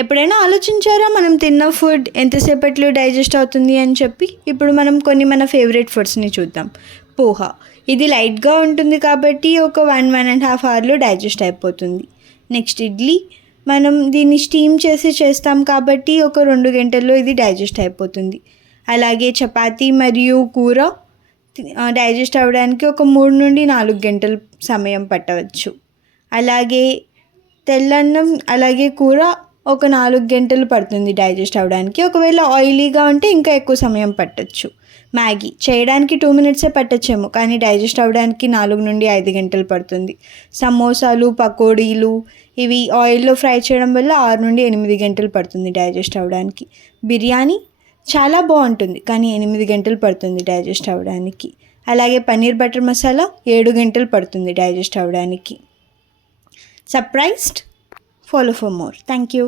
ఎప్పుడైనా ఆలోచించారా మనం తిన్న ఫుడ్ ఎంతసేపట్లో డైజెస్ట్ అవుతుంది అని చెప్పి? ఇప్పుడు మనం కొన్ని మన ఫేవరెట్ ఫుడ్స్ని చూద్దాం. పోహా, ఇది లైట్గా ఉంటుంది కాబట్టి ఒక 1.5 అవర్లో డైజెస్ట్ అయిపోతుంది. నెక్స్ట్ ఇడ్లీ, మనం దీన్ని స్టీమ్ చేసి చేస్తాం కాబట్టి ఒక 2 గంటల్లో ఇది డైజెస్ట్ అయిపోతుంది. అలాగే చపాతీ మరియు కూర డైజెస్ట్ అవ్వడానికి ఒక 3 నుండి 4 గంటలు సమయం పట్టవచ్చు. అలాగే తెల్లన్నం అలాగే కూర ఒక 4 గంటలు పడుతుంది డైజెస్ట్ అవ్వడానికి. ఒకవేళ ఆయిలీగా ఉంటే ఇంకా ఎక్కువ సమయం పట్టచ్చు. మ్యాగీ చేయడానికి 2 మినిట్సే పట్టచ్చేమో, కానీ డైజెస్ట్ అవ్వడానికి 4 నుండి 5 గంటలు పడుతుంది. సమోసాలు, పకోడీలు ఇవి ఆయిల్లో ఫ్రై చేయడం వల్ల 6 నుండి 8 గంటలు పడుతుంది డైజెస్ట్ అవ్వడానికి. బిర్యానీ చాలా బాగుంటుంది, కానీ 8 గంటలు పడుతుంది డైజెస్ట్ అవ్వడానికి. అలాగే పన్నీర్ బటర్ మసాలా 7 గంటలు పడుతుంది డైజెస్ట్ అవ్వడానికి. Surprised? Follow for more. Thank you.